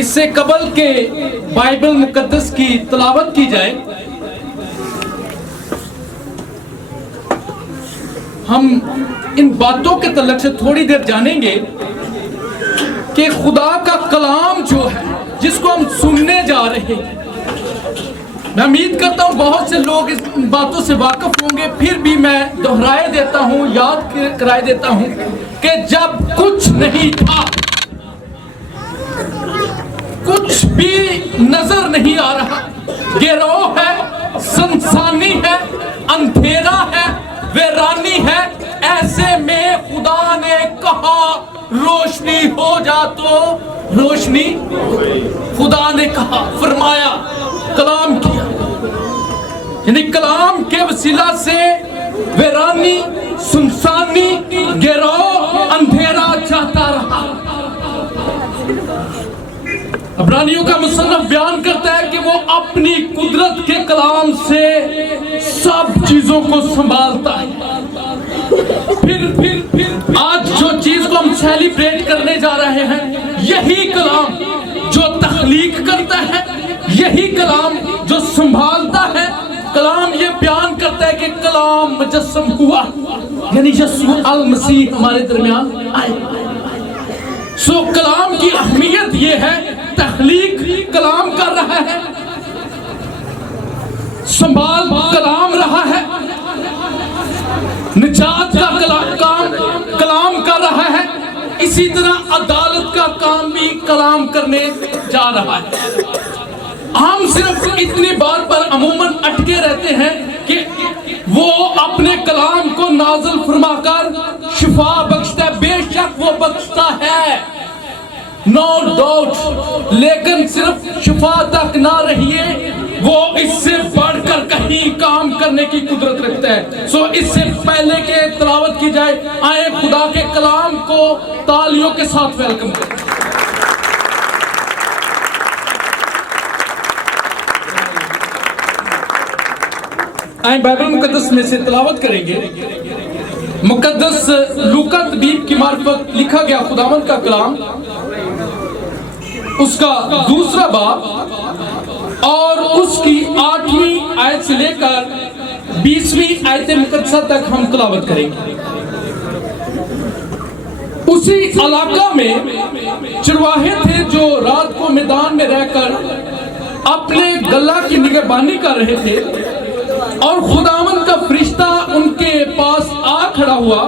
اس سے قبل کہ بائبل مقدس کی تلاوت کی جائے، ہم ان باتوں کے تعلق سے تھوڑی دیر جانیں گے کہ خدا کا کلام جو ہے جس کو ہم سننے جا رہے ہیں، میں امید کرتا ہوں بہت سے لوگ اس باتوں سے واقف ہوں گے، پھر بھی میں دہرائے دیتا ہوں، یاد کرائے دیتا ہوں کہ جب کچھ نہیں تھا، کچھ بھی نظر نہیں آ رہا، گروہ ہے، سنسانی ہے، اندھیرا ہے، ویرانی ہے، ایسے میں خدا نے کہا روشنی ہو جا، تو روشنی خدا نے کہا، فرمایا، کلام کیا، یعنی کلام کے وسیلہ سے ویرانی، سنسانی، گروہ، اندھیرا چاہتا رہا۔ عبرانیوں کا مصنف بیان کرتا ہے کہ وہ اپنی قدرت کے کلام سے سب چیزوں کو سنبھالتا ہے۔ پھر آج جو چیز کو ہم سیلیبریٹ کرنے جا رہے ہیں، یہی کلام جو تخلیق کرتا ہے، یہی کلام جو سنبھالتا ہے، کلام یہ بیان کرتا ہے کہ کلام مجسم ہوا، یعنی یسوع المسیح ہمارے درمیان آئے۔ سو کلام کی اہمیت یہ ہے، تخلیق کلام کر رہا ہے، سنبھال کلام رہا ہے، نجات کا کلام کر رہا ہے، اسی طرح عدالت کا کام بھی کلام کرنے جا رہا ہے۔ ہم صرف اتنی بات پر عموماً اٹکے رہتے ہیں کہ وہ اپنے کلام کو نازل فرما کر شفا بخشتا ہے، بے شک وہ بخشتا ہے، نو ڈاؤٹ، لیکن صرف شفا تک نہ رہیے، وہ اس سے بڑھ کر کہیں کام کرنے کی قدرت رکھتا ہے۔ سو اس سے پہلے کہ تلاوت کی جائے، آئے خدا کے کلام کو تالیوں کے ساتھ ویلکم کریں۔ آئیں بائبل مقدس میں سے تلاوت کریں گے۔ مقدس لوکا طبیب کی معرفت لکھا گیا خداوند کا کلام، اس کا 2 باب اور اس کی 8ویں آیت سے لے کر 20ویں آیت مقدسہ تک ہم تلاوت کریں گے۔ اسی علاقہ میں چرواہے تھے جو رات کو میدان میں رہ کر اپنے گلہ کی نگہبانی کر رہے تھے، اور خداوند کا فرشتہ ان کے پاس آ کھڑا ہوا،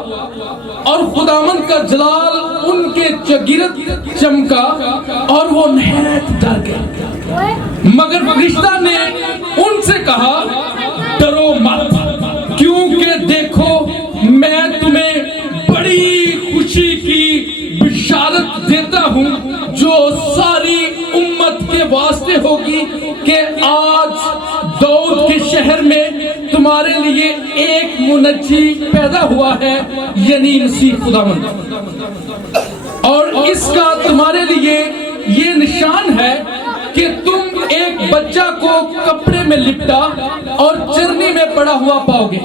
اور خداوند کا جلال ان کے چگرد چمکا، اور وہ نہایت ڈر گئے۔ مگر فرشتہ نے ان سے کہا، ڈرو مت، کیونکہ دیکھو میں تمہیں بڑی خوشی کی بشارت دیتا ہوں جو ساری امت کے واسطے ہوگی، کہ آج داؤد کے شہر میں تمہارے لیے ایک منجی پیدا ہوا ہے، یعنی مسیح خداوند، اور اس کا تمہارے لیے یہ نشان ہے کہ تم ایک بچہ کو کپڑے میں لپٹا اور چرنی میں پڑا ہوا پاؤ گے۔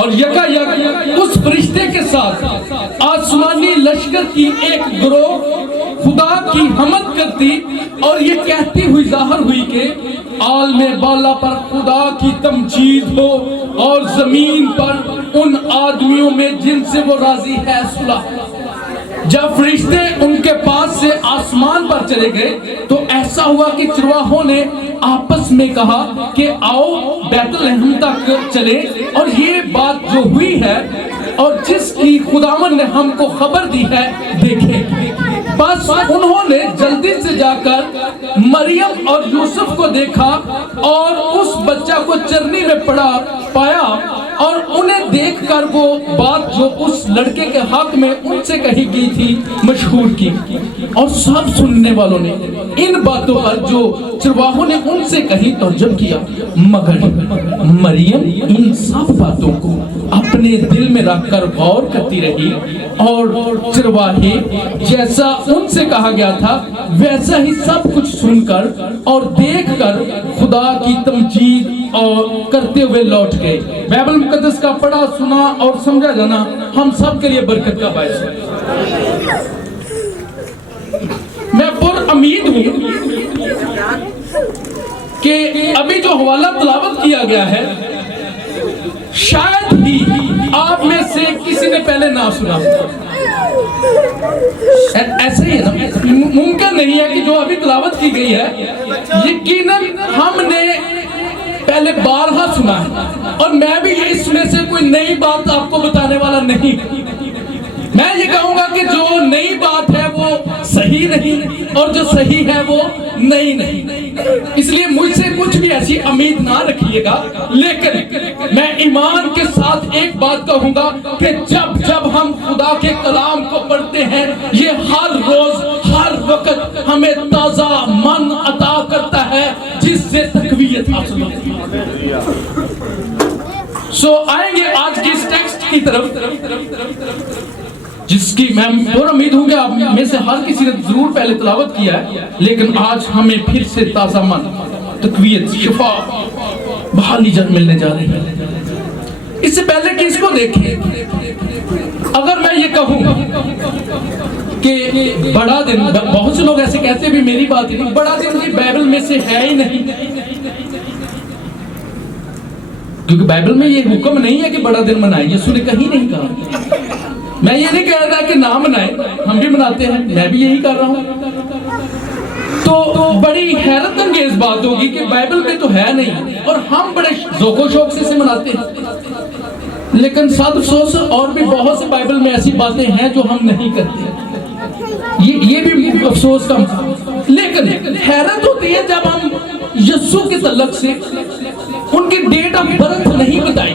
اور یکا یک اس فرشتے کے ساتھ آسمانی لشکر کی ایک گروہ خدا کی حمد کرتی اور یہ کہتی ہوئی ظاہر ہوئی کہ عالم بالا پر خدا کی تمجید ہو، اور زمین پر ان آدمیوں میں جن سے وہ راضی ہے صلح۔ جب فرشتے ان کے پاس سے آسمان پر چلے گئے تو ایسا ہوا کہ چرواہوں نے آپس میں کہا کہ آؤ بیت لحم تک چلے اور یہ بات جو ہوئی ہے اور جس کی خداوند نے ہم کو خبر دی ہے دیکھیں۔ بس انہوں نے جلدی سے جا کر مریم اور یوسف کو دیکھا اور اس بچہ کو چرنی میں پڑا پایا، اور انہیں دیکھ کر وہ بات جو اس لڑکے کے حق میں ان سے کہی گئی تھی مشہور کی، اور سب سننے والوں نے ان باتوں پر جو چرواہوں نے ان سے کہی تعجب کیا، مگر مریم ان سب باتوں کو اپنے دل میں رکھ کر غور کرتی رہی، اور چرواہے جیسا ان سے کہا گیا تھا ویسا ہی سب کچھ سن کر اور دیکھ کر خدا کی تمجید اور کرتے ہوئے لوٹ گئے۔ بائبل مقدس کا پڑھا، سنا اور سمجھا جانا ہم سب کے لیے برکت کا باعث ہے۔ میں پر امید ہوں کہ ابھی جو حوالہ تلاوت کیا گیا ہے شاید ہی آپ میں سے کسی نے پہلے نہ سنا. ایسے ہی ممکن نہیں ہے کہ جو ابھی تلاوت کی گئی ہے یقیناً ہم نے پہلے بارہا سنا ہے, اور میں بھی اس میں سے کوئی نئی بات آپ کو بتانے والا نہیں. میں یہ کہوں گا کہ جو نئی بات ہے وہ صحیح نہیں, اور جو صحیح ہے وہ نئی نہیں. اس لیے مجھ سے کچھ بھی ایسی امید نہ رکھیے گا, لیکن میں ایمان کے ساتھ ایک بات کہوں گا کہ جب ہم خدا کے کلام کو پڑھتے ہیں یہ ہر روز ہر وقت ہمیں تازہ من عطا کرتا ہے جس سے تقویت حاصل ہوتی ہے. آئیں گے آج کی اس ٹیکسٹ کی طرف جس کی میں اور امید ہوں کہ آپ میں سے ہر کسی نے ضرور پہلے تلاوت کیا ہے, لیکن آج ہمیں پھر سے تازہ من, تقویت, شفا, بحالی جب ملنے جا رہی ہے. اس سے پہلے کہ اس کو دیکھیں, اگر میں یہ کہوں کہ بڑا دن, بہت سے لوگ ایسے کہتے بھی میری بات ہی نہیں, بڑا دن کی بائبل میں سے ہے ہی نہیں, کیونکہ بائبل میں یہ حکم نہیں ہے کہ بڑا دن منائیں, یسوع نے کہیں نہیں کہا. میں یہ نہیں کہہ رہا کہ نہ منائیں, ہم بھی مناتے ہیں, میں بھی یہی کر رہا ہوں. تو بڑی حیرت انگیز بات ہوگی کہ بائبل میں تو ہے نہیں اور ہم بڑے ذوق و شوق سے اسے مناتے ہیں. لیکن صد افسوس اور بھی بہت سے بائبل میں ایسی باتیں ہیں جو ہم نہیں کرتے, یہ بھی افسوس کا. لیکن حیرت ہوتی ہے جب ہم یسوع کے تعلق سے ان کی ڈیٹ آف برتھ نہیں بتائیں.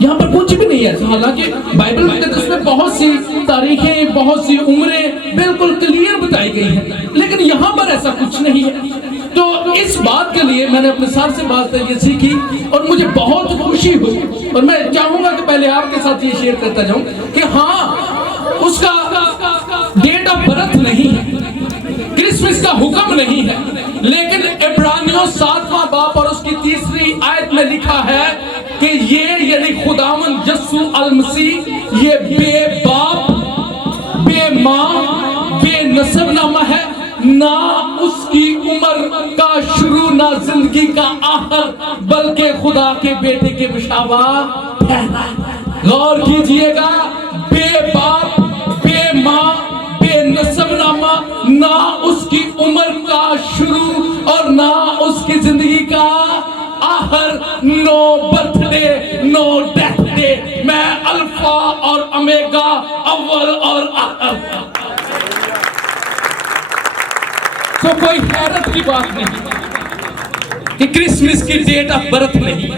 یہاں پر کچھ بھی نہیں ہے, حالانکہ بائبل مقدس میں بہت سی تاریخیں, بہت سی عمریں بالکل کلیئر بتائی گئی ہیں, لیکن یہاں پر ایسا کچھ نہیں ہے. تو اس بات کے لیے میں نے اپنے سر سے بات یہ سیکھی اور مجھے بہت خوشی ہوئی, اور میں چاہوں گا کہ پہلے آپ کے ساتھ یہ شیئر کرتا جاؤں کہ ہاں اس کا ڈیٹ آف برتھ نہیں ہے, کرسمس کا حکم نہیں ہے, لیکن عبرانیوں 7واں باب اور اس کی 3 آیت میں لکھا ہے کہ یہ یعنی خداوند یسوع المسیح یہ بے باپ, بے ماں, بے نسب نامہ ہے, نہ اس کی عمر کا شروع نہ زندگی کا آخر, بلکہ خدا کے بیٹے کے مشابہ ہے. غور کیجئے گا, بے باپ, بے ماں, بے نسب نامہ, نہ اس کی عمر کا شروع اور نہ اس کی زندگی کا آخر, نو برتھ ڈے, نو ڈیتھ ڈے, میں الفا اور اومیگا, اول اور آخر. تو کوئی حیرت کی بات نہیں کہ کرسمس کی ڈیٹ آف برتھ نہیں,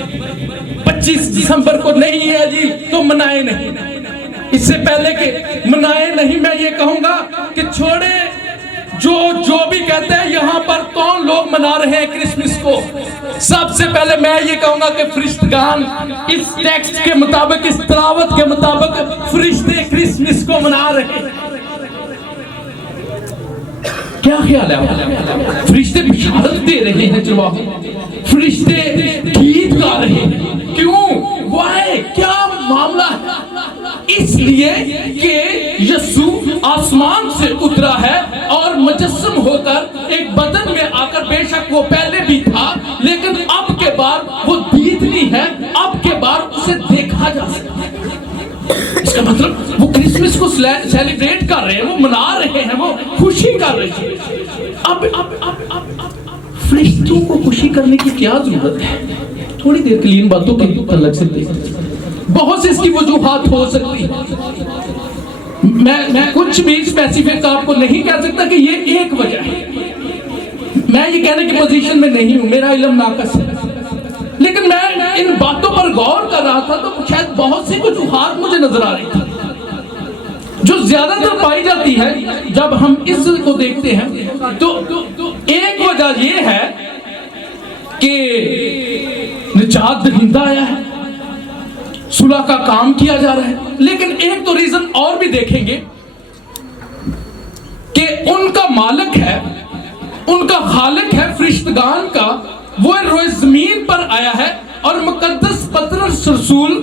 25 دسمبر کو نہیں ہے جی تو منائے نہیں. اس سے پہلے کہ منائے نہیں, میں یہ کہوں گا کہ چھوڑے جو بھی کہتے ہیں یہاں پر کون لوگ منا رہے ہیں کرسمس کو. سب سے پہلے میں یہ کہوں گا کہ فرشتگان اس ٹیکسٹ کے مطابق, اس تلاوت کے مطابق فرشتے کرسمس کو منا رہے ہیں. کیا خیال ہے؟ فرشتے بشارت دے رہے ہیں چرواہوں, فرشتے گیت گا رہے ہیں. کیوں؟ وائے, کیا معاملہ ہے؟ اس لیے کہ یسوع آسمان سے اترا ہے اور مجسم ہو کر ایک بدن میں آ کر, بے شک وہ پہلے بھی تھا لیکن اب کے بعد وہ دیدنی ہے, اب کے بعد اسے دیکھا جا سکتا ہے. اس کا مطلب وہ کرسمس کو سیلیبریٹ کر رہے ہیں, وہ منا رہے ہیں, وہ خوشی کر رہے ہیں. اب فرشتوں کو خوشی کرنے کی کیا ضرورت ہے؟ تھوڑی دیر کے لیے ان باتوں کے تعلق سے دیکھیں. بہت سے اس کی وجوہات ہو سکتی ہیں, میں کچھ بھی اسپیسیفک آپ کو نہیں کہہ سکتا کہ یہ ایک وجہ ہے. میں یہ کہنے کی پوزیشن میں نہیں ہوں, میرا علم ناقص ہے, لیکن میں ان باتوں پر غور کر رہا تھا تو شاید بہت سی وجوہات مجھے نظر آ رہی تھی جو زیادہ تر پائی جاتی ہے جب ہم اس کو دیکھتے ہیں. تو ایک وجہ یہ ہے کہ نجات دہندہ آیا ہے, صلح کا کام کیا جا رہا ہے. لیکن ایک تو ریزن اور بھی دیکھیں گے کہ ان کا مالک ہے, ان کا خالق ہے فرشتگان کا, وہ روئے زمین پر آیا ہے اور مقدس پطرس رسول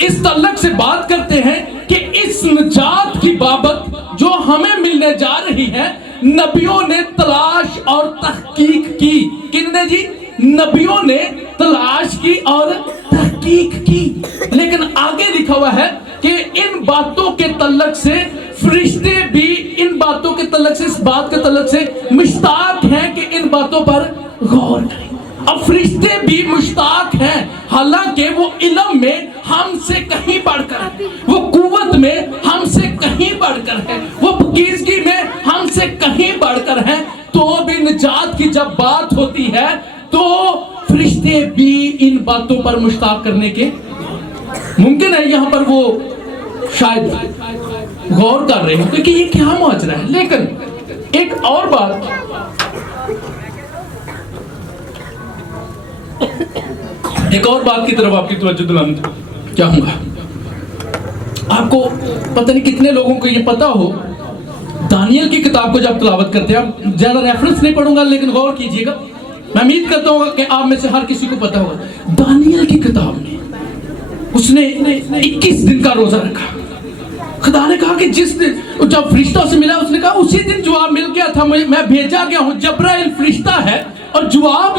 اس تعلق سے بات کرتے ہیں کہ اس نجات کی بابت جو ہمیں ملنے جا رہی ہے، نبیوں نے تلاش اور تحقیق کی. کن نے جی؟ نبیوں نے تلاش کی اور تحقیق کی. لیکن آگے لکھا ہوا ہے کہ ان باتوں کے تعلق سے فرشتے بھی ان باتوں کے تعلق سے، اس بات کے تعلق سے مشتاق ہیں کہ ان باتوں پر غور کریں. اب فرشتے بھی مشتاق ہیں، حالانکہ وہ علم میں ہم سے کہیں بڑھ کر ہے، وہ قوت میں ہم سے کہیں بڑھ کر ہے، وہ پکیزگی میں ہم سے کہیں بڑھ کر ہے. تو بھی نجات کی جب بات ہوتی ہے تو فرشتے بھی ان باتوں پر مشتاق کرنے کے ممکن ہے یہاں پر وہ شاید غور کر رہے ہیں کہ یہ کیا معجزہ ہے. لیکن ایک اور بات، ایک اور بات کی طرف آپ کی توجہ دلانا چاہوں گا. آپ کو پتہ نہیں کتنے لوگوں کو یہ پتا ہو، دانیل کی کتاب کو جب تلاوت کرتے ہیں، آپ زیادہ ریفرنس نہیں پڑھوں گا لیکن غور کیجئے گا، میں امید کرتا ہوں کہ آپ میں سے ہر کسی کو پتا ہوگا. دانیل کی کتاب میں اس نے 21 دن کا روزہ رکھا. خدا نے کہا کہ جس دن جب فرشتہ سے ملا، اس نے کہا اسی دن جواب مل گیا تھا، میں بھیجا گیا ہوں. جبرائیل فرشتہ ہے اور جواب